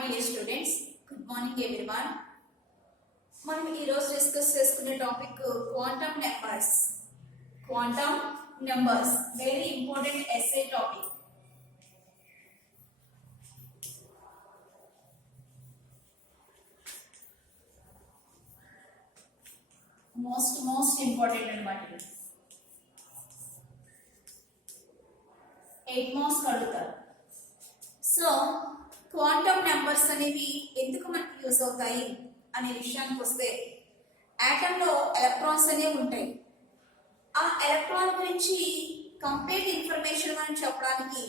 Hi dear students, good morning everyone. మనం ఈ రోజు డిస్కస్ చేసుకునే topic quantum numbers. Quantum numbers very important SA topic. Most important అన్నమాట. 8 మార్క్స్ అడుగుతారు. సో క్వాంటమ్ నెంబర్స్ అనేవి ఎందుకు మనకి యూజ్ అవుతాయి అనే విషయానికి వస్తే, ఆటంలో ఎలక్ట్రాన్స్ అనేవి ఉంటాయి. ఆ ఎలక్ట్రాన్ గురించి కంప్లీట్ ఇన్ఫర్మేషన్ మనం చెప్పడానికి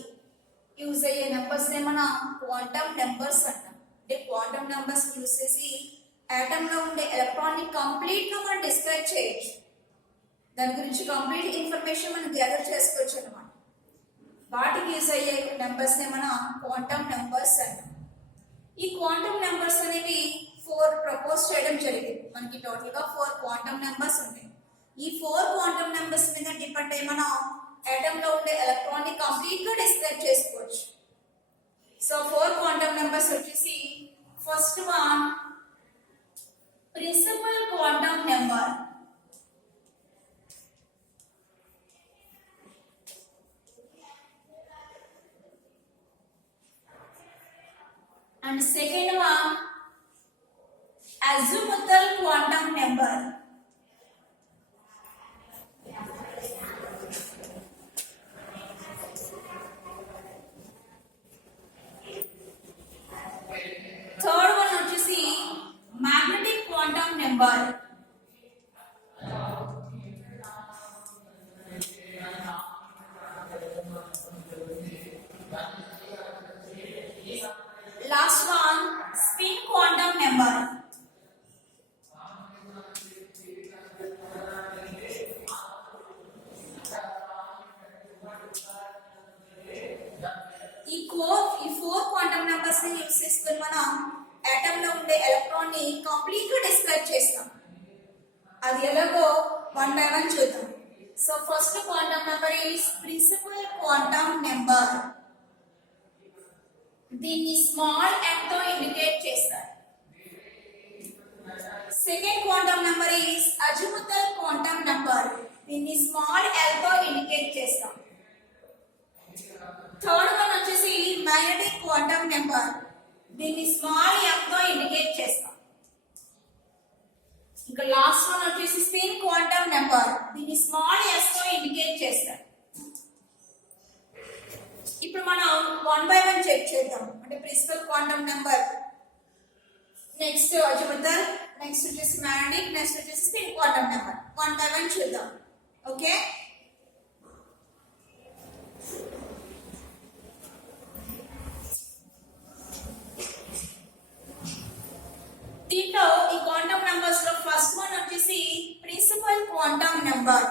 యూజ్ అయ్యే నెంబర్స్ మనం క్వాంటమ్ నెంబర్స్ అంటాం. అంటే క్వాంటమ్ నెంబర్స్ యూజ్ చేసి ఆటంలో ఉండే ఎలక్ట్రాన్ ని కంప్లీట్ గా మనం డిస్క్రైబ్ చేయొచ్చు. దాని గురించి కంప్లీట్ ఇన్ఫర్మేషన్ మనం గ్యాదర్ చేసుకోవచ్చు అన్నమాట. వాటికి యూజ్ అయ్యే నెంబర్స్ మనం క్వాంటమ్ నెంబర్స్ అంటాం. ఈ క్వాంటమ్ నెంబర్స్ అనేవి 4 ప్రపోజ్ చేయడం జరిగింది. మనకి టోటల్ గా 4 క్వాంటమ్ నెంబర్స్ ఉంటాయి. ఈ 4 క్వాంటమ్ నెంబర్స్ మీద డిపెండ్ అయ్యి మనం ఆటమ్ లో ఉండే ఎలక్ట్రాన్ ని కంప్లీట్ గా డిస్క్రైబ్ చేసుకోవచ్చు. సో 4 క్వాంటమ్ నెంబర్స్ వచ్చేసి, first one principal quantum number. And second one, azimuthal quantum number. Third one వచ్చేసి magnetic quantum number. Last one, spin quantum number. ఈ 4 క్వాంటమ్ నెంబర్స్ ని యూస్ చేసుకొని మనం ఆటమ్ లో ఉండే ఎలక్ట్రాన్ ని కంప్లీట్ గా డిస్క్రైబ్ చేస్తాం. అది ఎలాగో వన్ బై వన్ చూద్దాం. So first quantum number is principal quantum number. దీన్ని స్మాల్ m తో ఇండికేట్ చేస్తారు. Second quantum number is azimuthal quantum number. దీన్ని స్మాల్ l తో ఇండికేట్ చేస్తాం. థర్డ్ వన్ వచ్చేసి మ్యాగ్నెటిక్ క్వాంటమ్ నెంబర్. దీన్ని స్మాల్ m తో ఇండికేట్ చేస్తాం. ఇంకా లాస్ట్ వన్ వచ్చేసి స్పిన్ క్వాంటమ్ నెంబర్. దీన్ని స్మాల్ s తో ఇండికేట్ చేస్తాం. ఇప్పుడు మనం వన్ బై వన్ చెక్ చేద్దాం. అంటే principal quantum number, next azimuthal, next వచ్చేసి మ్యాగ్నెటిక్, నెక్స్ట్ వచ్చేసి spin quantum number. One by one చూద్దాం. ఓకే, దీంట్లో ఈ క్వాంటమ్ నెంబర్స్ లో ఫస్ట్ వన్ వచ్చేసి ప్రిన్సిపల్ క్వాంటమ్ నెంబర్.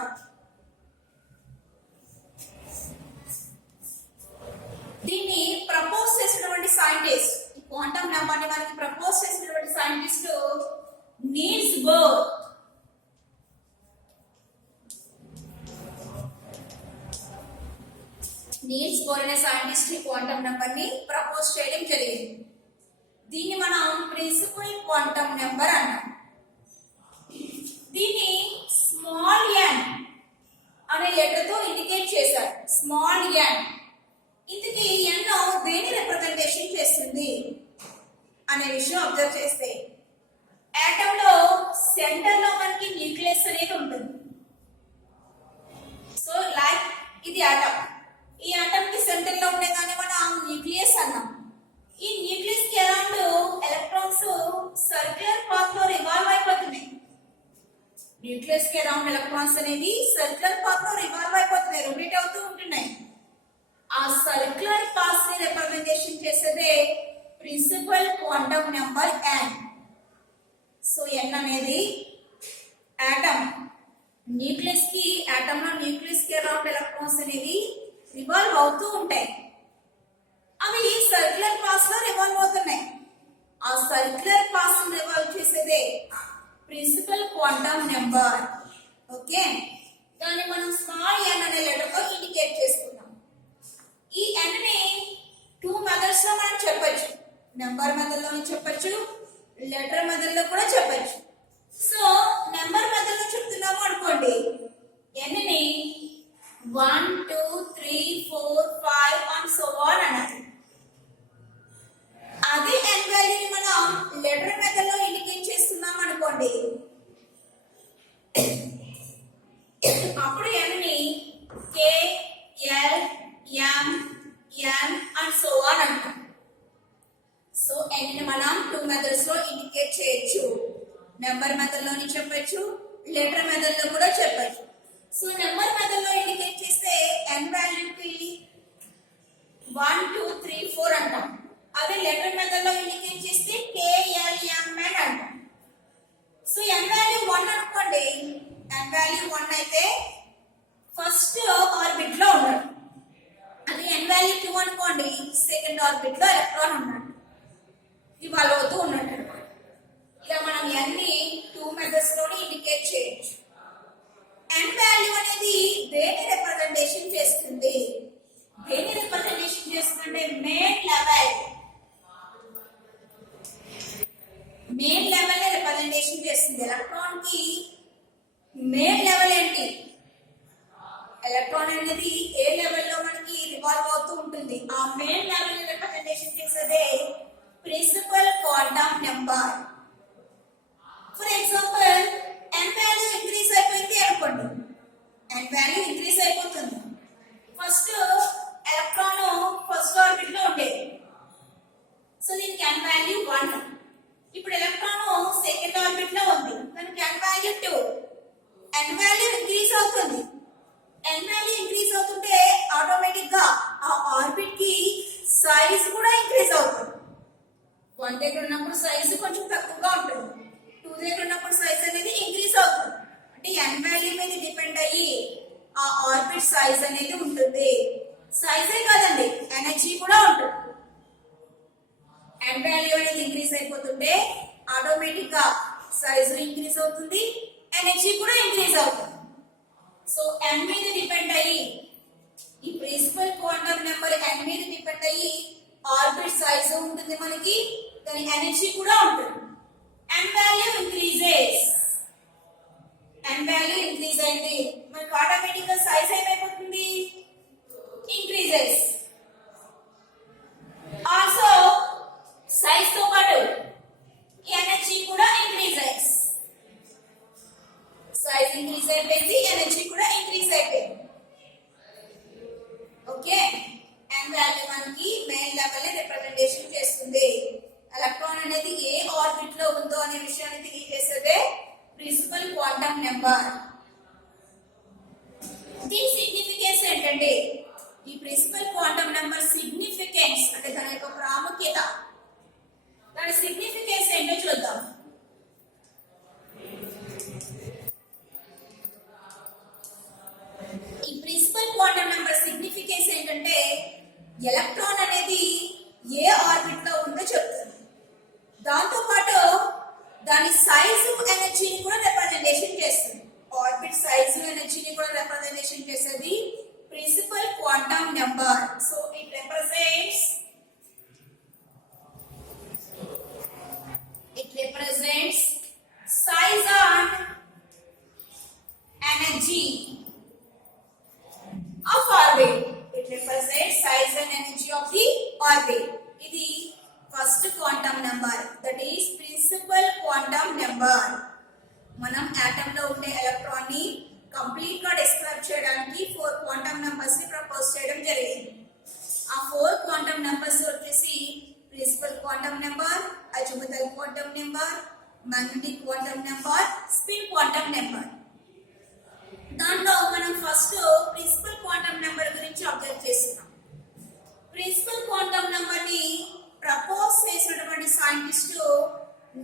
దీన్ని ప్రపోజ్ చేసినటువంటి సైంటిస్ట్, ఈ క్వాంటమ్ నెంబర్ ని మనకి ప్రపోజ్ చేసినటువంటి scientist Niels Bohr. Niels Bohr అనే సైంటిస్ట్ ఈ క్వాంటమ్ నెంబర్ ని ప్రపోజ్ చేయడం జరిగింది. దీన్ని మనం ప్రిన్సిపల్ క్వాంటమ్ నెంబర్ అంటాం. దీన్ని స్మాల్ n అనే లెటర్ తో ఇండికేట్ చేశారు. Small n. ఇందుకి n దేని రిప్రజెంటేషన్ చేస్తుంది అనే విషయం అబ్జర్వ్ చేస్తే, ఆటమ్ లో సెంటర్ లో మనకి న్యూక్లియస్ అనేది ఉంటుంది. సో లైక్ ఇది ఆటమ్. ఈ ఆటమ్ కి సెంటర్ లో ఉండేదాన్ని మనం న్యూక్లియస్ అన్నాం. ఈ న్యూక్లియస్ కి అరౌండ్ ఎలక్ట్రాన్స్ సర్క్యులర్ పాత్ లో రివాల్వ్ అయిపోతున్నాయి. న్యూక్లియస్ కి అరౌండ్ ఎలక్ట్రాన్స్ అనేది సర్క్యులర్ పాత్ లో రివాల్వ్ అయిపోతున్నాయి, రొటేట్ అవుతూ ఉంటున్నాయి. ఆ సర్క్యులర్ పాత్ ని రిప్రజెంటేషన్ చేసేదే principal quantum number n. So n అనేది ఆటమ్, న్యూక్లియస్ కి, ఆటమ్ లో న్యూక్లియస్ కి అరౌండ్ ఎలక్ట్రాన్స్ అనేవి రివాల్వ్ అవుతూ ఉంటాయి. అవి సర్క్యులర్ పాత్ లో రివాల్వ్ అవుతున్నాయి. ఆ సర్క్యులర్ పాత్ ని రివాల్వ్ చేసేదే ప్రిన్సిపల్ క్వాంటమ్ నెంబర్. ఓకే, దాన్ని మనం స్మాల్ n అనే లెటర్ తో ఇండికేట్ చేసుకుందాం. ఈ n ని 2 మెథడ్స్ లో మనం చెప్పొచ్చు. నెంబర్ మెథడ్లోనే చెప్పొచ్చు, లెటర్ మెథడ్లో కూడా చెప్పొచ్చు. సో నెంబర్ మెథడ్లో చెప్తున్నాము అనుకోండి, ఎన్ని 1 2 3 4 5 అండ్ సో ఆన్ అన్నారు. అదే n వాల్యూని మనం లెటర్ మెథడ్లో ఇండికేట్ చేస్తున్నాం అనుకోండి, అప్పుడు n ని k l m n and so on అంటాం. సో n ని మనం టూ మెథడ్స్ లో ఇండికేట్ చేయొచ్చు. నెంబర్ మెథడ్ లోని చెప్పొచ్చు, లెటర్ మెథడ్ లో కూడా చెప్పొచ్చు. సో నెంబర్ మెథడ్ లో ఇండికేట్ చేస్తే n వాల్యూకి 1 2 3 4 అంటాం. అదే లెటర్ మెథడ్ లో ఇండికేట్ చేస్తే k l m n అంటాం. సో n వాల్యూ 1 అనుకోండి, n వాల్యూ 1 అయితే ఫస్ట్ ఆర్బిట్ లో ఉన్నాడు. అదే n వాల్యూ 2 అనుకోండి, సెకండ్ ఆర్బిట్ లో ఎలక్ట్రాన్ ఉన్నాడు, ఇవాల్వ్ అవుతూ ఉన్నాడు అనమాట. ఇలా మనం n ని టూ మెథడ్స్ లోని ఇండికేట్ చేయొచ్చు. n వాల్యూ అనేది దేని రిప్రజెంటేషన్ చేస్తుంది? దేని రిప్రజెంటేషన్ చేస్తుందంటే మెయిన్ లెవెల్ ని రిప్రజెంటేషన్ చేస్తుంది. ఎలక్ట్రాన్ కి మెయిన్ లెవెల్ ఏంటి? ఎలక్ట్రాన్ అనేది ఏ లెవెల్లో మనకి రివాల్వ్ అవుతూ ఉంటుంది, ఆ మెయిన్ లెవెల్ ని రిప్రజెంటేషన్ చేసేదే principal quantum number. For example n value increase అయిపోయింది అనుకోండి, n వాల్యూ ఇంక్రీజ్ అయిపోతుంది. ఫస్ట్ ఎలక్ట్రాన్ ఫస్ట్ ఆర్బిట్ లో ఉండేది, సో దీనికి n వాల్యూ 1. ఇప్పుడు ఎలక్ట్రాన్ సెకండ్ ఆర్బిట్ లో ఉంది, దానికి n value 2. n value increase అవుతుంది. n వాల్యూ ఇంక్రీజ్ అవుతుంటే ఆటోమేటిక్ గా ఆ ఆర్బిట్ కి సైజ్ కూడా ఇంక్రీజ్ అవుతుంది. 1 దగ్గర ఉన్నప్పుడు సైజ్ కొంచెం తక్కువగా ఉంటుంది, 2 దగ్గర ఉన్నప్పుడు సైజ్ అనేది ఇంక్రీజ్ అవుతుంది. అంటే n వాల్యూ మీద డిపెండ్ అయ్యి ఆ ఆర్బిట్ సైజ్ అనేది ఉంటుంది. సైజే కాదండి, ఎనర్జీ కూడా ఉంటుంది. n వాల్యూ అనేది ఇంక్రీజ్ అయిపోతుంటే ఆటోమేటిక్ గా సైజ్ ఇంక్రీజ్ అవుతుంది, ఎనర్జీ కూడా ఇంక్రీజ్ అవుతుంది. సో n మీద డిపెండ్ అయ్యి, ఈ ప్రిన్సిపల్ క్వాంటం నెంబర్ n మీద డిపెండ్ అయ్యి ఆర్బిట్ సైజ్ ఉంటుంది మనకి, దాని ఎనర్జీ కూడా ఉంటుంది. n value increases, n value increase అయింది, మనకి ఆటోమేటిక్ గా సైజ్ ఏమైపోతుంది? ఇంక్రీజెస్. ఆల్సో సైజ్ తో పాటు ఎనర్జీ కూడా ఇంక్రీజెస్. సైజ్ ఇంక్రీజ్ అయిపోయింది, ఎనర్జీ కూడా ఇంక్రీజ్ అయిపోయింది. ఓకే, n వాల్యూ మనకి మెయిన్ లెవెల్ ని రిప్రజెంటేషన్ చేస్తుంది. ఎలక్ట్రాన్ అనేది ఏ ఆర్బిట్ లో ఉందో అనే విషయాన్ని తెలియజేసేదే ప్రిన్సిపల్ క్వాంటం నెంబర్. దీని సిగ్నిఫికెన్స్ ఏంటంటే, ఈ ప్రిన్సిపల్ క్వాంటం నెంబర్ సిగ్నిఫికెన్స్ అంటే దాని యొక్క ప్రాముఖ్యత, దాని సిగ్నిఫికెన్స్ ఏంటో చూద్దాం. ఈ ప్రిన్సిపల్ క్వాంటం నెంబర్ సిగ్నిఫికెన్స్ ఏంటంటే, ఎలక్ట్రాన్ అనేది ఏ ఆర్బిట్ లో ఉందో చెప్తుంది. దాంతో పాటు దాని సైజు ఎనర్జీని కూడా రిప్రజెంటేషన్ చేస్తుంది. ఆర్బిట్ సైజు ఎనర్జీని కూడా రిప్రజెంటేషన్ చేసేది principal quantum number. So it represents size and energy of orbit. It represents size and energy of the orbit. ఇది first quantum number, that is principal quantum number. మనం ఆటమ్ లో ఉండే ఎలక్ట్రాన్ ని కంప్లీట్ గా డిస్క్రైబ్ చేయడానికి 4 క్వాంటం నంబర్స్ ని propose చేయడం జరిగింది. ఆ 4 క్వాంటం నంబర్స్ వచ్చేసి principal quantum number, azimuthal quantum number, magnetic quantum number, spin quantum number. దాంట్లో మనం ఫస్ట్ ప్రిన్సిపల్ క్వాంటం నెంబర్ గురించి అబ్జర్వ్ చేస్తున్నాం. ప్రిన్సిపల్ క్వాంటం నెంబర్ ని ప్రపోజ్ చేసినటువంటి సైంటిస్ట్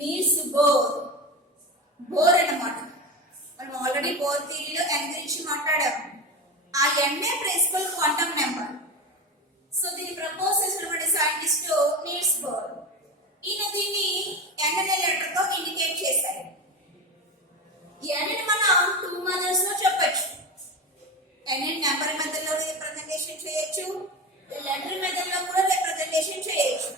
నీల్స్ బోర్ అన్నమాట. మనం ఆల్రెడీ బోర్ థియరీలో n గురించి మాట్లాడాం. ఆ n principal quantum number. So దీన్ని ప్రపోజ్ చేసినటువంటి సైంటిస్ట్ నీల్స్ బోర్. ఈయన దీన్ని n అనే లెటర్ తో ఇండికేట్ చేశారు. ఈ n ని మనం 2 మెథడ్స్ లో చెప్పొచ్చు. n ని నెంబర్ మెథడ్ లో రిప్రజెంటేషన్ చేయొచ్చు, లెటర్ మెథడ్ లో కూడా రిప్రజెంటేషన్ చేయొచ్చు.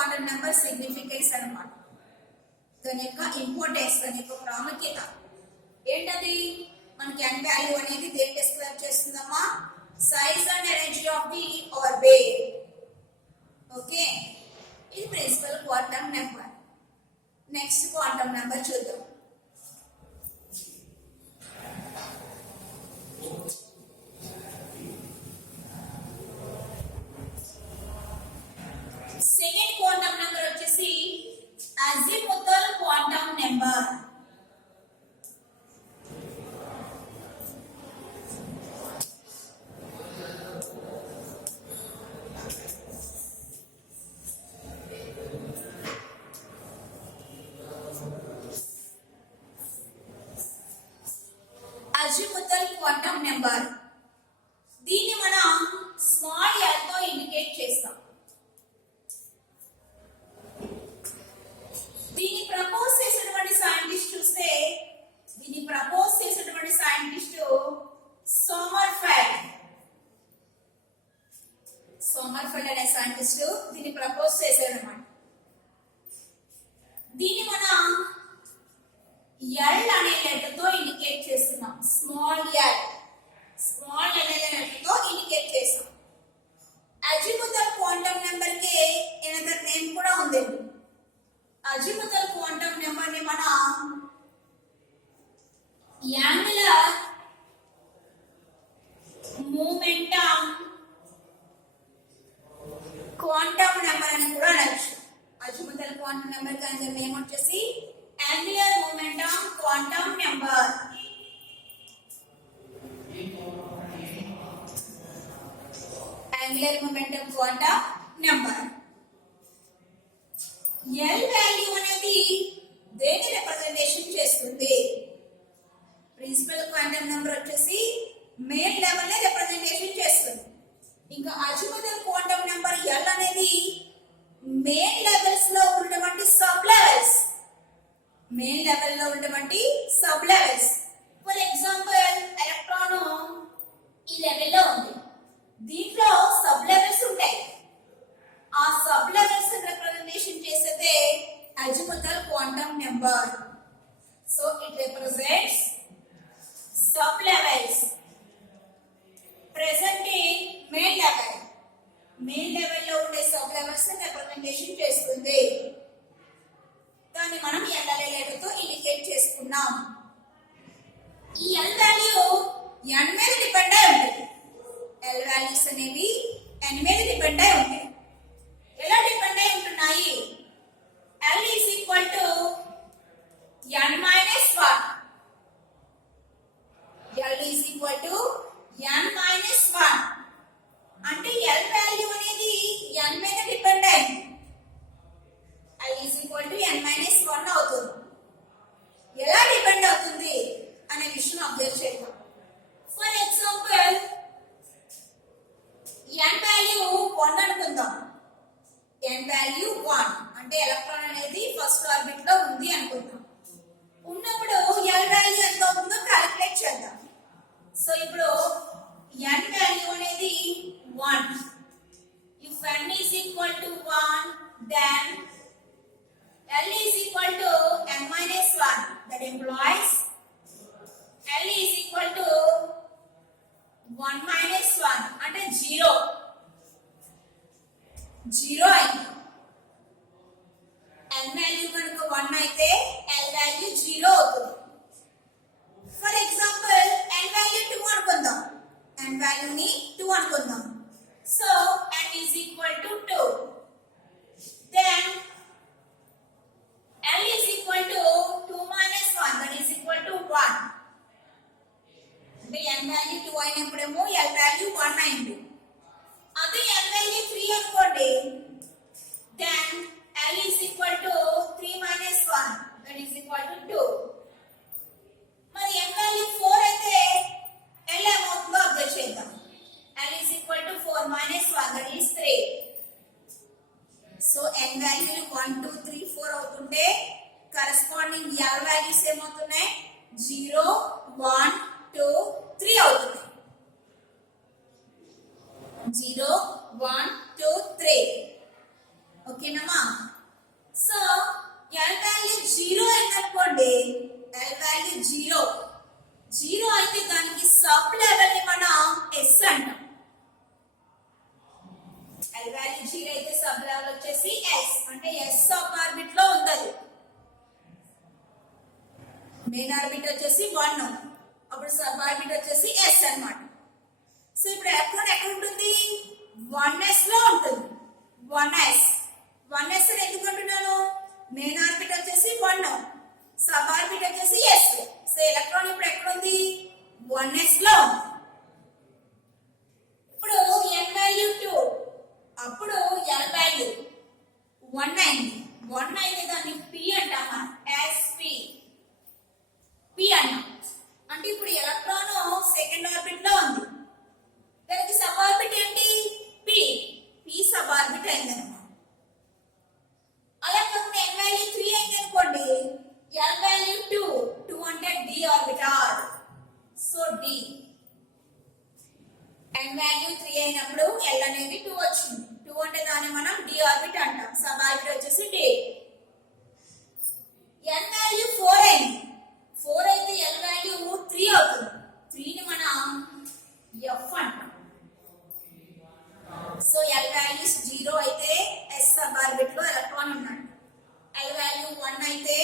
క్వాంటం నెంబర్ సిగ్నిఫికెన్స్ అన్నమాట. దాని యొక్క ఇంపార్టెన్స్, దాని యొక్క ప్రాముఖ్యత ఏంటది? మనకి n వాల్యూ అనేది దేని డిస్క్రైబ్ చేస్తుందమ్మా? Size and energy of the orbit. Okay, ఇది principal quantum number. Next quantum number చూద్దాం. సెకండ్ క్వాంటం నెంబర్ వచ్చేసి azimuthal quantum number. Azimuthal quantum number, దీన్ని మనం స్మాల్ l తో ఇండికేట్ చేస్తాం. దీన్ని ప్రపోజ్ చేసినటువంటి సైంటిస్ట్ చూస్తే, దీన్ని ప్రపోజ్ చేసినటువంటి సైంటిస్ట్ సోమర్ఫెల్డ్ అనే సైంటిస్ట్ దీన్ని ప్రపోజ్ చేశారు అన్నమాట. దీన్ని మనం L అనే లెటర్ తో ఇండికేట్ చేస్తున్నాం. స్మాల్ L అనే లెటర్ తో ఇండికేట్ చేస్తాం. అజిముతల్ క్వాంటం నెంబర్ కి ఎనదర్ నేమ్ కూడా ఉంది. అజిముతల్ క్వాంటం నెంబర్ ని మనం యాంగులర్ మొమెంటం క్వాంటం నెంబర్ అని కూడా అనొచ్చు. అజిముతల్ క్వాంటం నెంబర్ కి అందరి నేమ్ వచ్చేసి angular momentum quantum number. Angular momentum quantum number. L value అనేది దేని రిప్రజెంటేషన్ చేస్తుంది? ప్రిన్సిపల్ క్వాంటం నెంబర్ వచ్చేసి మెయిన్ లెవెల్ ని రిప్రజెంటేషన్ చేస్తుంది. ఇంకా అజిముతల్ క్వాంటం నెంబర్ L అనేది మెయిన్ లెవెల్స్ లో ఉన్నటువంటి sub levels. For example electron ఈ లెవెల్లో ఉంది, దీంట్లో సబ్ లెవెల్స్ ఉంటాయి. ఆ సబ్ లెవెల్స్ రిప్రజెంటేషన్ చేసేదే azimuthal quantum number. So it represents sub levels present in main లెవెల్లో ఉండే సబ్ లెవెల్స్ రిప్రజెంటేషన్ చేస్తుంది. దాన్ని మనం L అనే లెటర్ తో ఇండికేట్ చేసుకున్నాం. ఈ L వాల్యూ n మీద డిపెండ్ అయి ఉంటుంది. L వాల్యూస్ అనేవి n మీద డిపెండ్ అయి ఉంటాయి. ఎలా డిపెండ్ అయి ఉంటున్నాయి? L is equal to n minus 1. L is equal to n minus 1. అంటే L వాల్యూ అనేది n మీద డిపెండ్ అయింది. L is equal to n minus 1 అవుతుంది. ఎలా డిపెండ్ అవుతుంది అనే విషయం అబ్జర్వ్ చేద్దాం. ఫర్ ఎగ్జాంపుల్ n వాల్యూ 1 అనుకుందాం. n వాల్యూ 1 అంటే ఎలక్ట్రాన్ అనేది ఫస్ట్ ఆర్బిట్ లో ఉంది అనుకుందాం. ఉన్నప్పుడు L వాల్యూ ఎంత అవుతుందో క్యాలిక్యులేట్ చేద్దాం. సో ఇప్పుడు n వాల్యూ అనేది 1. If n is equal to 1, then L is equal to n minus 1. That implies L is equal to 1 minus 1 అంటే 0 అయింది. n వాల్యూ కనుక 1 అయితే L వాల్యూ 0 అవుతుంది. ఫర్ ఎగ్జాంపుల్ n వాల్యూ 2 అనుకుందాం. n వాల్యూని 2 అనుకుందాం. So n is equal to 2. Then L is equal to 2 minus 1, that is equal to 1. అంటే n value 2 అయినప్పుడేమో L వాల్యూ 1 అయింది. అదే n వాల్యూ 3 అనుకోండి, then L is equal to 3 minus 1, that is equal to 2. మరి n value 4 అయితే L ఏమవుతుందో అబ్జర్వ్ చేద్దాం. L is equal to 4 minus 1, that is 3. So n వాల్యూలు 1 2 3 4 అవుతుంటే కరెస్పాండింగ్ L వాల్యూస్ ఏమవుతున్నాయి? 0 1 2 3 అవుతున్నాయి. 0 1 2 3. ఓకేనమ్మా. సో ఎల్ వాల్యూ 0 అయిందనుకోండి, ఎల్ వాల్యూ 0 అయితే దానికి సబ్ లెవెల్ ని మనం ఎస్ అంటాం. ఎల్ వాల్యూ 0 అయితే సబ్ లెవెల్ వచ్చేసి ఎస్, అంటే ఎస్ సబ్ ఆర్బిట్ లో ఉంది. మెయిన్ ఆర్బిట్ వచ్చేసి 1, అప్పుడు సబ్ ఆర్బిట్ వచ్చేసి ఎస్ అన్నమాట. సో ఇప్పుడు ఎలక్ట్రాన్ ఎక్కడ ఉంటుంది? 1s లో ఉంటుంది. 1s అని ఎందుకు అంటున్నాను? మెయిన్ ఆర్బిట్ వచ్చేసి 1, సబ్ ఆర్బిట్ వచ్చేసి ఎస్. సో ఎలక్ట్రాన్ ఇప్పుడు ఎక్కడ ఉంది? 1s లో ఉంది. ఇప్పుడు n వాల్యూ 2, అప్పుడు l వాల్యూ 1 అయింది. 1 అయితే దాన్ని p అంటామా? sp అన్నాం. అంటే ఇప్పుడు ఎలక్ట్రాన్ సెకండ్ ఆర్బిట్ లో ఉంది. దానికి సబ్ ఆర్బిట్ ఏంటి? p సబ్ ఆర్బిట్ అయింది అనమాట. అలా కాకుండా n వాల్యూ 3 అయింది అనుకోండి, l వాల్యూ 2 అంటే d orbital. So d n value 3 అయినప్పుడు l అనేది 2 వచ్చింది. 2 అంటే దాన్ని మనం d ఆర్బిట్ అంటాం. సబ్ ఆర్బిట్ వచ్చేసి d. n వాల్యూ 4 అయింది. 4 అయితే l వాల్యూ 3 అవుతుంది. 3 ని మనం f అంటాం. సో l వాల్యూ 0 అయితే s సబ్ ఆర్బిట్ లో ఎలక్ట్రాన్ ఉన్నాడు. l వాల్యూ 1 అయితే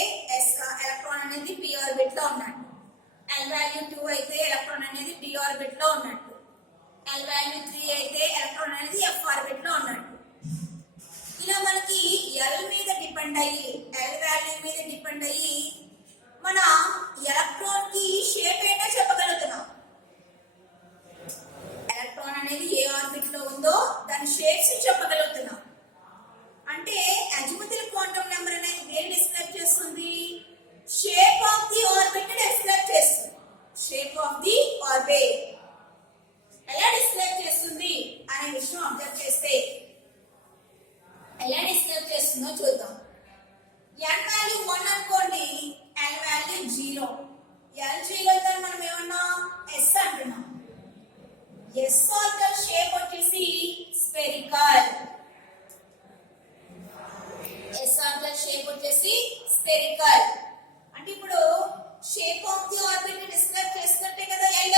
s ఎలక్ట్రాన్ అనేది p ఆర్బిట్ లో ఉన్నాడు. l వాల్యూ 2 అయితే ఎలక్ట్రాన్ అనేది d ఆర్బిట్ లో ఉన్నట్టు. l వాల్యూ 3 అయితే ఎలక్ట్రాన్ అనేది f ఆర్బిట్ లో ఉన్నట్టు. ఇలా మనకి l మీద డిపెండ్ అయ్యి, l వాల్యూ మీద డిపెండ్ అయ్యి మన ఎలక్ట్రాన్ కి షేప్ ఏంటో చెప్పగలుగుతున్నాం. ఎలక్ట్రాన్ అనేది ఏ ఆర్బిట్ లో ఉందో దాని షేప్స్ చెప్పగలుగుతున్నాం. అంటే అజిముథల్ క్వాంటం నెంబర్ అనేది దేన్ని డిస్క్రైబ్ చేస్తుంది? షేప్ ఆఫ్ ది ఆర్బిట్ ని డిస్క్రైబ్ చేస్తుంది. షేప్ ఆఫ్ ది ఆర్బిట్ ఎలా డిస్క్రైబ్ చేస్తుంది అనే విషయం అబ్జర్వ్ చేస్తే ఎలా డిస్క్రైబ్ చేస్తుందో చూద్దాం. n వాల్యూ 1 అనుకోండి, l వాల్యూ 0. l 0 అయితే మనం ఏమన్నా s అంటున్నాం. s ఆర్బిటల్ షేప్ వచ్చేసి స్పెరికల్. s ఆర్బిటల్ షేప్ వచ్చేసి స్పెరికల్. అంటే ఇప్పుడు షేప్ ఆఫ్ ది ఆర్బిట్ ని డిస్క్రైబ్ చేస్తుంటే కదా l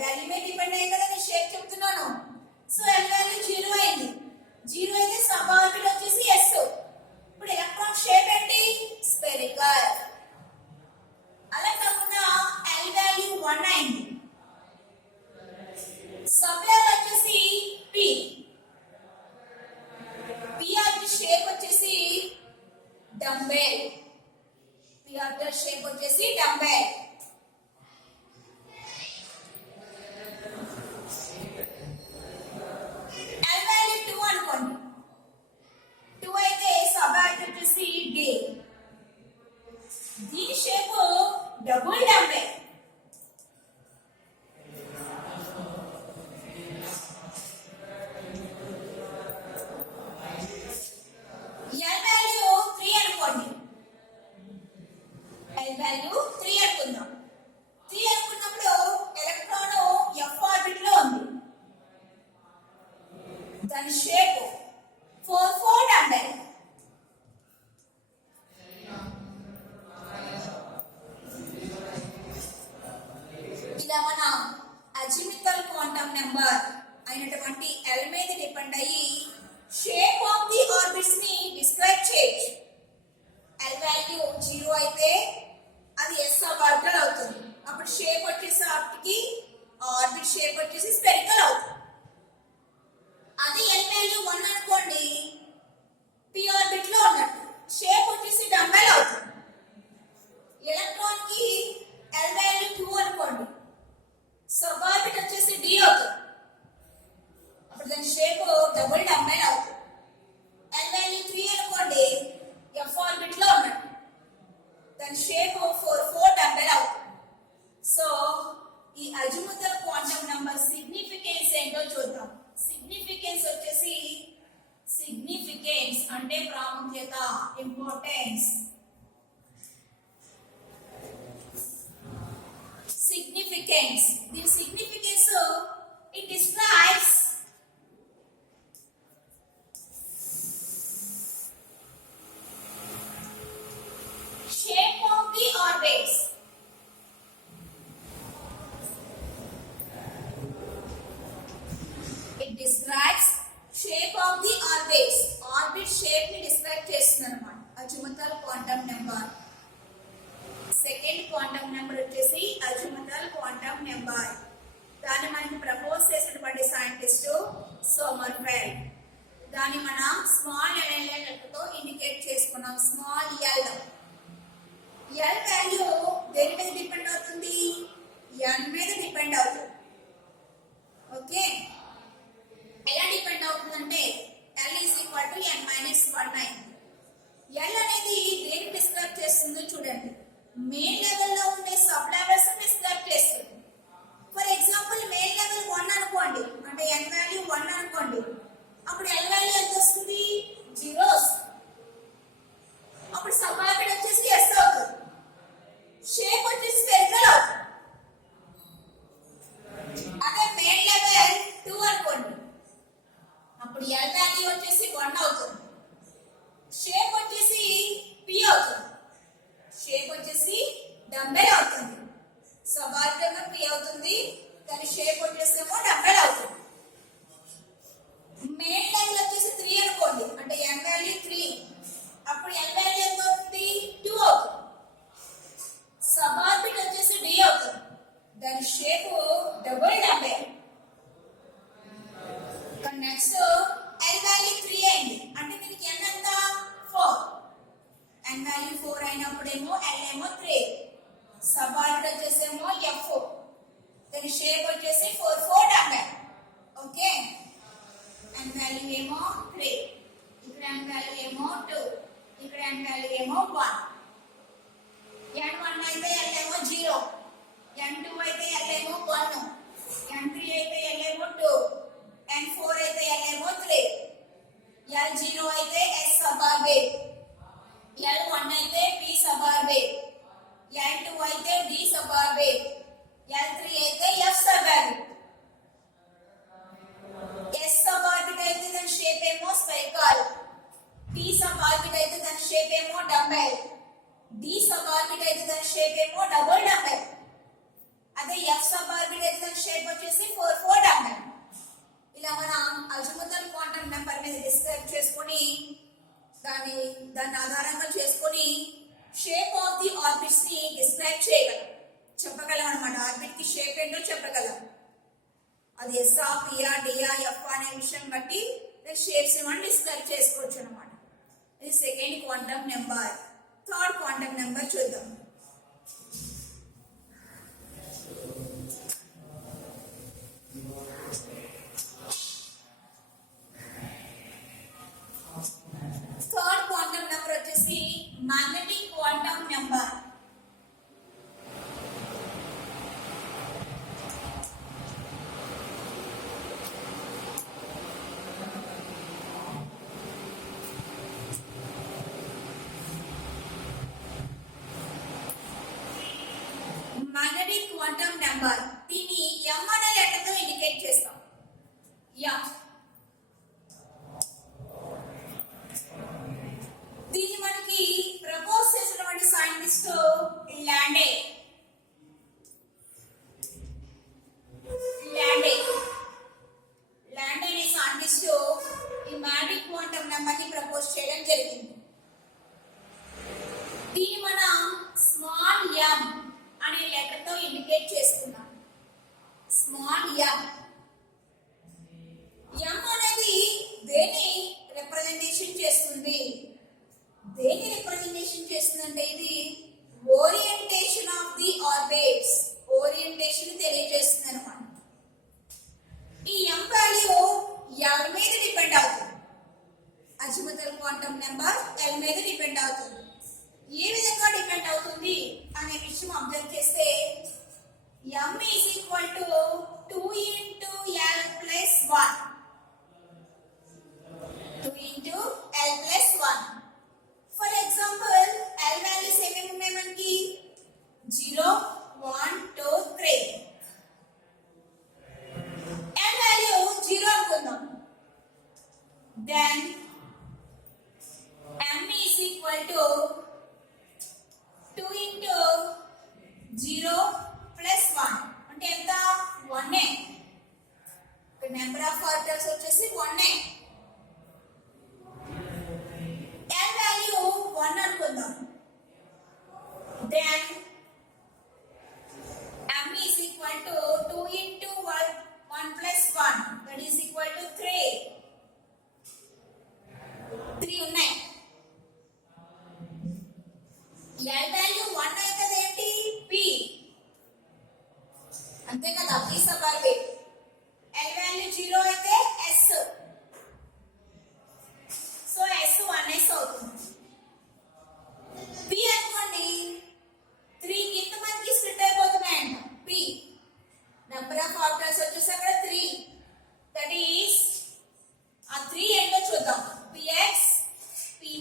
వాల్యూ మీద డిపెండ్ అయ్యి కదా నేను షేప్ చెప్తున్నాను. సో l వాల్యూ 0 అయింది. 0 అయితే సబ్ ఆర్బిట్ వచ్చేసి s. ఇప్పుడు ఎలక్ట్రాన్ షేప్ ఏంటి? స్పెరికల్. అలా కాకుండా l వాల్యూ 1 అయింది. సబ్ లెవెల్ వచ్చేసి p ఆర్బిట్ షేప్ వచ్చేసి డంబెల్. p ఆర్బిట్ షేప్ వచ్చేసి డంబెల్. l వాల్యూ 2 అనుకోండి, 2 అయితే సబ్ ఆర్బిట్ వచ్చేసి d. దీని shape double dumbbell. l value 3 అనుకోండి, l వాల్యూ 3 అనుకుందాం. 3 అనుకున్నప్పుడు ఎలక్ట్రాన్ f ఆర్బిట్ లో ఉంది. దాని షేప్ 4 డంబెల్. ఇలా మన అజిముథల్ క్వాంటం నెంబర్ అయినటువంటి l మీద డిపెండ్ అయ్యి షేప్ ఆఫ్ ది ఆర్బిట్స్ ని డిస్క్రైబ్ చేయొచ్చు. l వాల్యూ 0 అయితే అది s సబ్ ఆర్బిటల్ అవుతుంది. అప్పుడు షేప్ వచ్చేసి ఆర్బిట్ ఆర్బిట్ షేప్ వచ్చేసి స్పెరికల్ అవుతుంది. అది l వాల్యూ 1 అనుకోండి, p ఆర్బిట్ లో ఉన్నట్టు. షేప్ వచ్చేసి డంబెల్ అవుతుంది. ఎలక్ట్రాన్ కి l వాల్యూ 2 అనుకోండి, సబ్ ఆర్బిట్ వచ్చేసి d అవుతుంది. అప్పుడు దాని షేప్ డబుల్ డంబెల్ అవుతుంది. l వాల్యూ 3 అనుకోండి, f ఆర్బిట్ లో ఉన్నట్టు. దాని షేప్ 4 డంబెల్ అవుతుంది. సో ఈ అజిముథల్ క్వాంటం నంబర్ సిగ్నిఫికెన్స్ ఏంటో చూద్దాం. సిగ్నిఫికెన్స్ వచ్చేసి, సిగ్నిఫికెన్స్ అంటే ప్రాముఖ్యత, importance. significance. The significance it describes describe చేస్తుంది అనమాట azimuthal quantum number. Second quantum number వచ్చేసి అజిముతల్ క్వాంటమ్ నెంబర్. దాన్ని మనకి ప్రపోజ్ చేసినటువంటి సైంటిస్ట్ సోమర్ఫెల్డ్. దాన్ని మన స్మాల్ ఎల్తో ఇండికేట్ చేసుకున్నాం. Small L. ఎల్ వాల్యూ దేని మీద డిపెండ్ అవుతుంది? ఎన్ మీద డిపెండ్ అవుతుంది. ఓకే, ఎలా డిపెండ్ అవుతుందంటే L is equal to n minus 1 9. L అనేది దేని డిస్క్రైబ్ చేస్తుందో చూడండి. మెయిన్ లెవెల్లో ఉండే సబ్ లెవెల్స్ డిస్క్రైబ్ చేస్తుంది. ఫర్ ఎగ్జాంపుల్ మెయిన్ లెవెల్ 1 అనుకోండి, అంటే n వాల్యూ 1 అనుకోండి, అప్పుడు L వాల్యూ ఎంత వస్తుంది? 0 వస్తుంది. అప్పుడు సబ్ ఆర్బిట్ వచ్చేసి S అవుతుంది. షేప్ వచ్చేసి స్పెరికల్ అవుతుంది. అదే మెయిన్ లెవెల్ 2 అనుకోండి, అప్పుడు L వాల్యూ వచ్చేసి 1 అవుతుంది. షేప్ వచ్చేసి P అవుతుంది. షేప్ వచ్చేసి డంబెల్ అవుతుంది. సబ్ ఆర్బిట్ P అవుతుంది, దాని షేప్ వచ్చేసేమో డంబెల్ అవుతుంది. మెయిన్ లెవెల్ వచ్చేసి 3 అనుకోండి, అంటే n వాల్యూ 3, అప్పుడు L వాల్యూ ఎంత అవుతుంది? 2 అవుతుంది. సబ్ ఆర్బిట్ వచ్చేసి D అవుతుంది, దాని shape double dumbbell. Next L value 3 అయింది, అంటే దీనికి n ఎంత? 4. n వాల్యూ 4 అయినప్పుడేమో L ఏమో 3, సబ్ ఆర్బిట్ వచ్చేసేమో F, దాని షేప్ వచ్చేసి 4 4 డంబెల్. ఓకే, n వాల్యూ ఏమో 3, ఇక్కడ n వాల్యూ ఏమో 2, ఇక్కడ n వాల్యూ ఏమో 1. n1 అయితే L ఏమో 0, n2 అయితే L ఏమో 1, n3 అయితే L ఏమో 2, n4 అయితే L ఏమో 3, L0 అయితే S సబ్ ఆర్బిట్, L1 అయితే P సబ్ ఆర్బిట్, L2 అయితే D సబ్ ఆర్బిట్, L3 అయితే F sub orbit. S sub orbit అయితే దాని షేప్ ఏమో స్పెరికల్, P సబ్ ఆర్బిట్ అయితే దాని షేప్ ఏమో డంబెల్, D సబ్ ఆర్బిట్ అయితే దాని షేప్ ఏమో డబుల్ డంబెల్. అదే F సబ్ ఆర్బిట్ అయితే దాని షేప్ వచ్చేసి 4 4 డంబెల్. ఇలా మనం అజిముతల్ క్వాంటమ్ నెంబర్ మీద డిస్క్రైబ్ చేసుకొని దాని ఆధారంగా చేసుకొని షేప్ ఆఫ్ ది ఆర్బిట్స్ ని డిస్క్రైబ్ చేయగలం, చెప్పగలం అనమాట. ఆర్బిట్ కి షేప్ ఏంటో చెప్పగలం. అది S P D F అనే విషయం బట్టి షేప్స్ మనం డిస్క్రైబ్ చేసుకోవచ్చు అనమాట. ఇది second quantum number. Third quantum number చూద్దాం. థర్డ్ క్వాంటమ్ నెంబర్ వచ్చేసి magnetic quantum number. Magnetic quantum number దీన్ని M అనే లెటర్ తో ఇండికేట్ చేస్తాం. M. దీన్ని మనకి ప్రపోజ్ చేసినటువంటి సైంటిస్ట్ ల్యాండే. అనే సైంటిస్ట్ ఈ మ్యాగ్నెటిక్ క్వాంటమ్ నెంబర్ ని ప్రపోజ్ చేయడం జరిగింది. దీన్ని మనం స్మాల్ m అనే లెటర్ తో ఇండికేట్ చేస్తున్నాం. Small m. m అనేది దేని రిప్రజెంటేషన్ చేస్తుంది? దేని రిప్రజెంటేషన్ చేస్తుందంటే ఇది orientation of the orbits. Orientation తెలియజేస్తుంది అనమాట. ఈ m వాల్యూ L మీద డిపెండ్ అవుతుంది. అజిముతల్ క్వాంటమ్ నెంబర్ L మీద డిపెండ్ అవుతుంది. ఏ విధంగా డిపెండ్ అవుతుంది అనే విషయం అబ్జర్వ్ చేస్తే m is equal to 2 into L plus 1. 2 into L plus 1. For example, L values ఏమేమి ఉన్నాయి మనకి? 0, 1, 2, 3. L value 0 అనుకుందాం. Then m is equal to 2 into 0 plus 1. అంటే ఎంత? 1. నెంబర్ ఆఫ్ ఆర్బిటల్స్ వచ్చేసి 1. ఉన్నాయి. ఎల్ వాల్యూ 1 అయితే ఏంటి పి, అంతే కదా, P sub orbit. L value 0 అయితే ఎస్, సో ఎస్ 1s అవుతుంది. పి అనుకోండి 3 కింద మనకి స్ప్లిట్ అయిపోతున్నాయంట. పి నెంబర్ ఆఫ్ ఆర్బిటల్స్ వచ్చేసి అక్కడ 3, దట్ ఈస్ ఆ 3 ఏంటో చూద్దాం. px py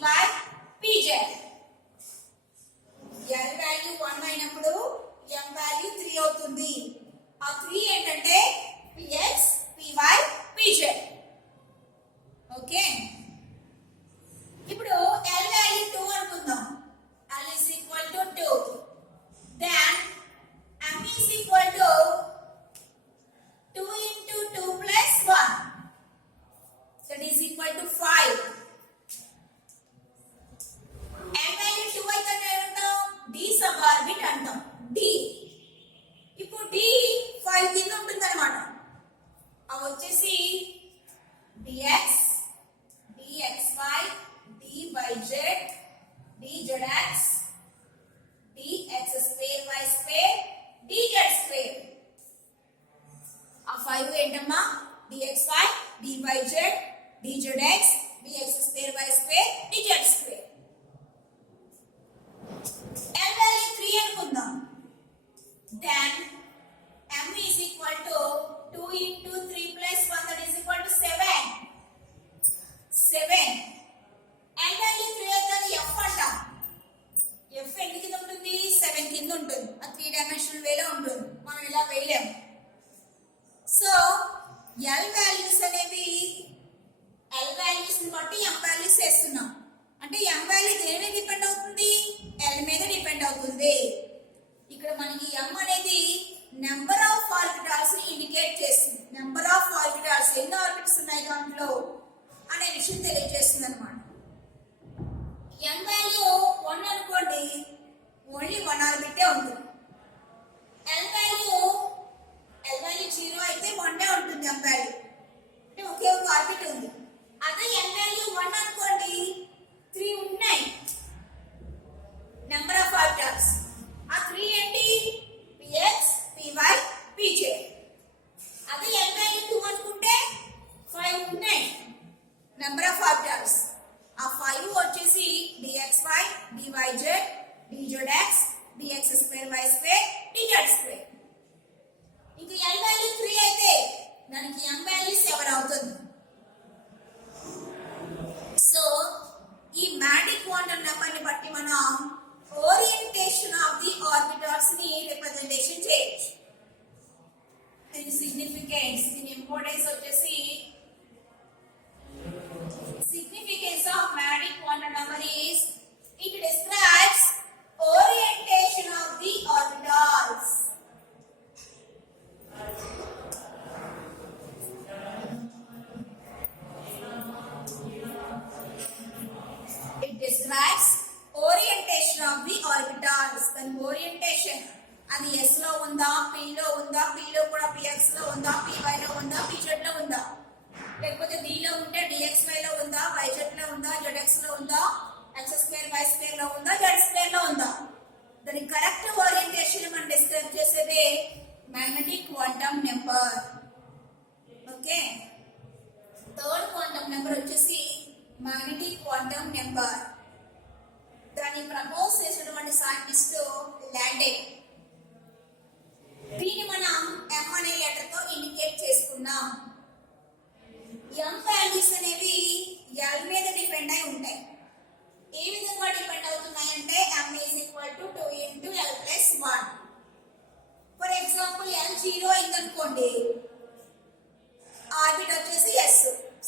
pz. l value 1 అయినప్పుడు m వాల్యూ 3 అవుతుంది. ఆ 3 ఏంటంటే px py pz. ఓకే, ఇప్పుడు l వాల్యూ 2 అనుకుందాం. l is equal to 2, then m is equal to 2 into 2 plus 1, that is equal to 5. m value 2 అయితే ఏమంటాం, d సబ్ ఆర్బిట్ అంటాం. d ఇప్పుడు d 5 కింద ఉంటుంది అన్నమాట. అవి వచ్చేసి dx dxy dyz dzx dx square y square dz square. ఆ 5 ఏంటమ్మా, dxy dyz dzx dx square y square dz square. l value 3 అనుకుందాం. then m is equal to 2 into 3 plus 1, that is equal to 7. l value 3 అయితే f అంటాం. f ఎన్ని కింద ఉంటుంది, 7 కింద ఉంటుంది. ఆ 3 డైమెన్షనల్ వేలో ఉంటుంది, మనం ఇలా వేయలేం. సో l వాల్యూస్ అనేవి l వాల్యూస్ ని బట్టి m వాల్యూస్ వేస్తున్నాం. అంటే m వాల్యూ దేని మీద డిపెండ్ అవుతుంది, l మీద డిపెండ్ అవుతుంది. ఇక్కడ మనకి m అనేది నెంబర్ ఆఫ్ ఆర్బిటాల్స్ ని ఇండికేట్ చేస్తుంది. నెంబర్ ఆఫ్ ఆర్బిటాల్స్, ఎన్ని ఆర్బిట్స్ ఉన్నాయి దాంట్లో అనే విషయం తెలియజేస్తుంది అన్నమాట. m వాల్యూ 1 అనుకోండి, ఓన్లీ 1 ఆర్బిటే ఉంటుంది. l వాల్యూ 0 అయితే 1 ఉంటుంది. m వాల్యూ అంటే ఒకే ఒక ఆర్బిట్ ఉంది. అదే n వాల్యూ 1 అనుకోండి, 3 ఉన్నాయి నెంబర్ ఆఫ్ ఆర్బిటాల్స్. ఆ 3 ఏంటి, px py pz. అదే n వాల్యూ 2 అనుకుంటే 5 ఉన్నాయి నెంబర్ ఆఫ్ ఆర్బిటాల్స్. ఆ 5 వచ్చేసి dxy dyz dzx dx square y square dz square. ఇంకా l వాల్యూ 3 అయితే దానికి m వాల్యూ 7 అవుతుంది. సో ఈ మ్యాటిక్ క్వాంటం నెంబర్ ని బట్టి మనం ఓరియంటేషన్ ఆఫ్ ది ఆర్బిటాల్స్ ని రిప్రజెంటేషన్ చేయొచ్చు. దీని సిగ్నిఫికెన్స్, దీని ఇంపార్టెన్స్ వచ్చేసి significance of magic quantum number is it describes orientation of the orbitals. It describes orientation of the orbitals. Then orientation అది s లో ఉందా, p లో ఉందా, p లో కూడా px లో ఉందా, py లో ఉందా, pz లో ఉందా, లేకపోతే d లో ఉంటే dxy లో ఉందా, yz లో ఉందా, zx లో ఉందా, x స్క్వేర్ y స్క్వేర్ లో ఉందా, z స్క్వేర్ లో ఉందా. దాని కరెక్ట్ ఓరియంటేషన్ మనం డిస్క్రైబ్ చేసేదే magnetic quantum number. Okay, third quantum number వచ్చేసి మ్యాగ్నెటిక్ క్వాంటం నెంబర్. దాన్ని ప్రపోజ్ చేసినటువంటి సైంటిస్ట్ ల్యాండే. దీన్ని మనం m అనే లెటర్ తో ఇండికేట్ చేసుకున్నాం. m వాల్యూస్ అనేవి l మీద డిపెండ్ అయి ఉంటాయి. ఏ విధంగా డిపెండ్ అవుతున్నాయంటే m is equal to 2 into l plus 1. For example l 0 అయిందనుకోండి, ఆర్బిట్ వచ్చేసి s,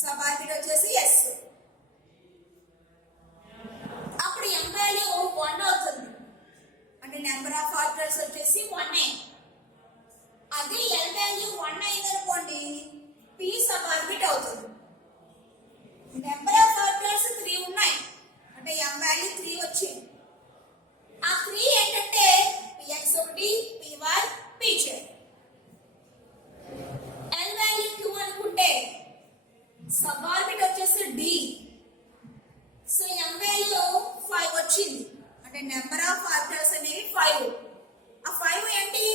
సబ్ ఆర్బిట్ వచ్చేసి s. అప్పుడు m వాల్యూ 1 అవుతుంది. అంటే నెంబర్ ఆఫ్ ఆర్బిటల్స్ వచ్చేసి 1. అదే l వాల్యూ 1 అయిందనుకోండి, p సబ్ ఆర్బిట్ అవుతుంది. నెంబర్ ఆఫ్ ఆర్బిటల్స్ 3 ఉన్నాయి, అంటే m వాల్యూ 3 వచ్చింది. ఆ 3 ఏంటంటే px ఒకటి, py pz. l వాల్యూ 2 అనుకుంటే సబ్ ఆర్బిట్ వచ్చేసి d, ఆర్డర్స్ అనేవి 5. ఆ 5 ఏంటి?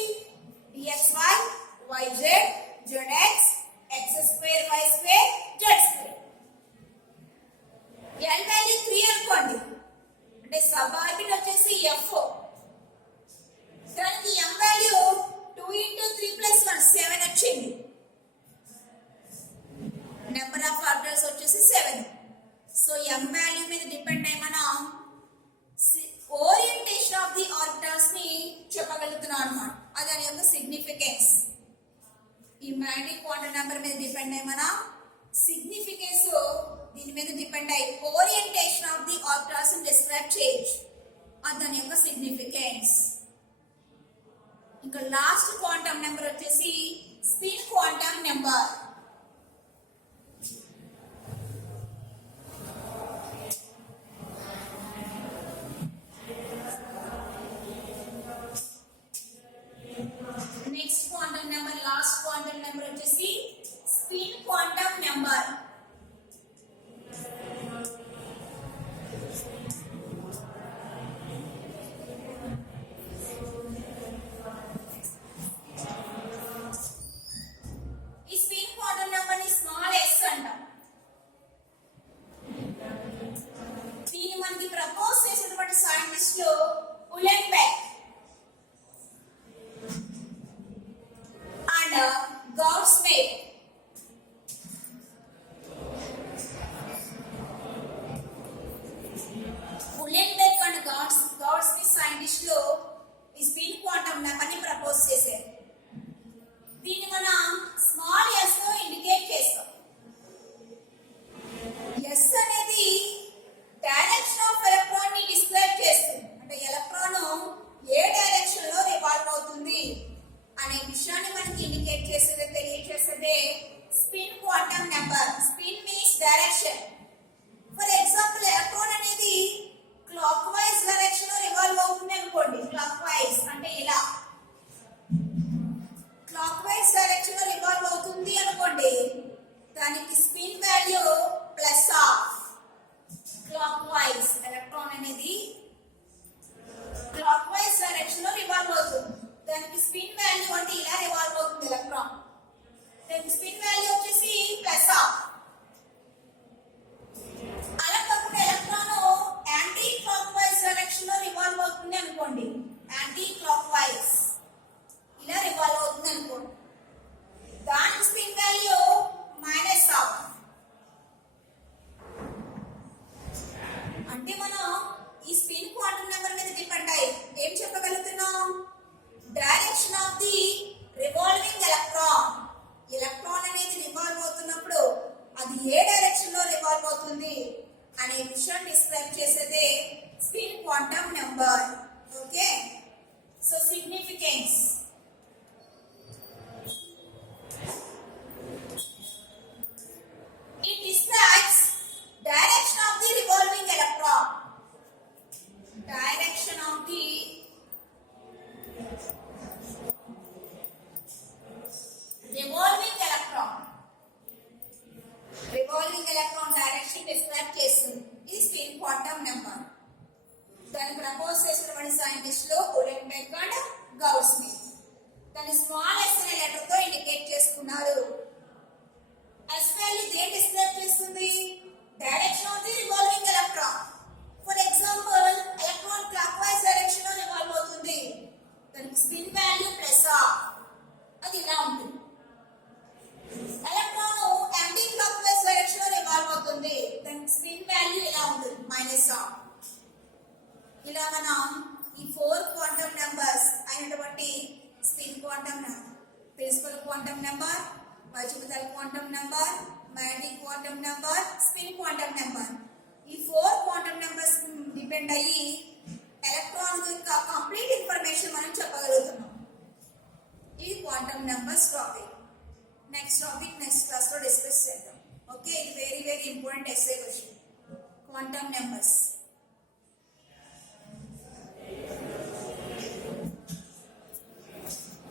dxy, yz, zx, x square, y square, z square. n value 3 అనుకోండి, అంటే సబ్ ఆర్బిట్ వచ్చేసి f. దానికి m వాల్యూ 2 into 3 plus 1 7 వచ్చింది. నెంబర్ ఆఫ్ ఆర్డర్స్ వచ్చేసి 7. సో m వాల్యూ మీద డిపెండ్ అయ్యి మనం ఓరియంటేషన్ ఆఫ్ ది ఆర్డర్స్ ని చెప్పగలుగుతున్నాం అన్నమాట. అది దాని యొక్క సిగ్నిఫికెన్స్. ఈ మ్యాగ్నెటిక్ క్వాంటం నెంబర్ మీద డిపెండ్ అయ్యి మనం సిగ్నిఫికెన్స్ దీని మీద డిపెండ్ అయ్యి ఓరియంటేషన్ ఆఫ్ ది ఆర్డర్స్ ని డిస్క్రైబ్ చేయొచ్చు. అది దాని యొక్క సిగ్నిఫికెన్స్. ఇంకా లాస్ట్ క్వాంటం నెంబర్ వచ్చేసి spin quantum number. Next quantum number, last quantum number వచ్చేసి స్పిన్ క్వాంటం నెంబర్. ఈ స్పిన్ క్వాంటం నెంబర్ ని స్మాల్ s అంటాం. దీన్ని మనకి ప్రపోజ్ చేసినటువంటి సైంటిస్టులు ఉలెన్బెక్ and Gauss-Smith. ఉలెన్బెక్ అండ్ గౌడ్స్మిత్ సైంటిస్టులు ఈ స్పిన్ క్వాంటం నెంబర్ ని ప్రపోజ్ చేశారు. దీన్ని మనం స్మాల్ s తో ఇండికేట్ చేస్తాం. s అనేది డైరెక్షన్ ఆఫ్ ఎలక్ట్రాన్ ని డిస్క్రైబ్ చేస్తుంది. అంటే ఎలక్ట్రాన్ ఏ డైరెక్షన్ లో రివాల్వ్ అవుతుంది అనే విషయాన్ని మనకి ఇండికేట్ చేసేదే, తెలియజేసేదే spin quantum number. Spin means direction. For example electron అనేది క్లాక్ వైజ్ డైరెక్షన్ లో రివాల్వ్ అవుతుంది అనుకోండి. క్లాక్ వైజ్ అంటే ఇలా క్లాక్ వైజ్ డైరెక్షన్ లో రివాల్వ్ అవుతుంది అనుకోండి, దానికి spin value plus of clock wise. Electron అనేది క్లాక్ వైజ్ డైరెక్షన్ లో రివాల్వ్ అవుతుంది, దానికి స్పిన్ వాల్యూ అంటే ఇలా రివాల్వ్ అవుతుంది ఎలక్ట్రాన్. దానికి స్పిన్ వాల్యూ వచ్చేసి ప్లస్ ఆఫ్. అలా కాకుండా electron anti clock wise direction లో రివాల్వ్ అవుతుంది అనుకోండి, యాంటీ క్లాక్ వైజ్ ఇలా రివాల్వ్ అవుతుంది అనుకోండి, దానికి స్పిన్ వాల్యూ మైనస్ ఆఫ్. అంటే మనం ఈ స్పిన్ క్వాంటం నెంబర్ మీద డిపెండ్ అయ్యి ఏం చెప్పగలుగుతున్నాం? Direction of the revolving electron. Electron అనేది రివాల్వ్ అవుతున్నప్పుడు అది ఏ డైరెక్షన్ లో రివాల్వ్ అవుతుంది అనే విషయాన్ని డిస్క్రైబ్ చేసేదే spin quantum number. Okay, so significance. It describes direction of the revolving electron. Direction of the revolving electron. Revolving electron direction describe చేస్తుంది. ఇది స్పిన్ క్వాంటం నెంబర్. దాన్ని ప్రపోజ్ చేసినటువంటి సైంటిస్టులు ఉలెన్బెక్ అండ్ గౌడ్స్మిత్. దాన్ని స్మాల్ s అనే లెటర్ తో ఇండికేట్ చేసుకున్నారు. s వాల్యూ దేని డిస్క్రైబ్ చేస్తుంది? Direction of the revolving electron. For example electron clock wise direction లో రివాల్వ్ అవుతుంది, దానికి స్పిన్ వాల్యూ ప్లస్ ఆఫ్. అది ఇలా ఉంటుంది. Electron anti clock wise direction లో రివాల్వ్ అవుతుంది, దానికి స్పిన్ వాల్యూ ఇలా ఉంటుంది, మైనస్ ఆఫ్. ఇలా మనం ఈ 4 క్వాంటం నెంబర్స్ అయినటువంటి spin quantum number, principal quantum number, multiple quantum number, magnetic quantum number, spin quantum number, ఈ 4 క్వాంటం నెంబర్స్ డిపెండ్ అయ్యి ఎలక్ట్రాన్ యొక్క కంప్లీట్ ఇన్ఫర్మేషన్ మనం చెప్పగలుగుతున్నాం. ఇది quantum numbers topic. Next topic next class లో డిస్కస్ చేద్దాం. Okay, ఇది very very important SA question. Quantum numbers.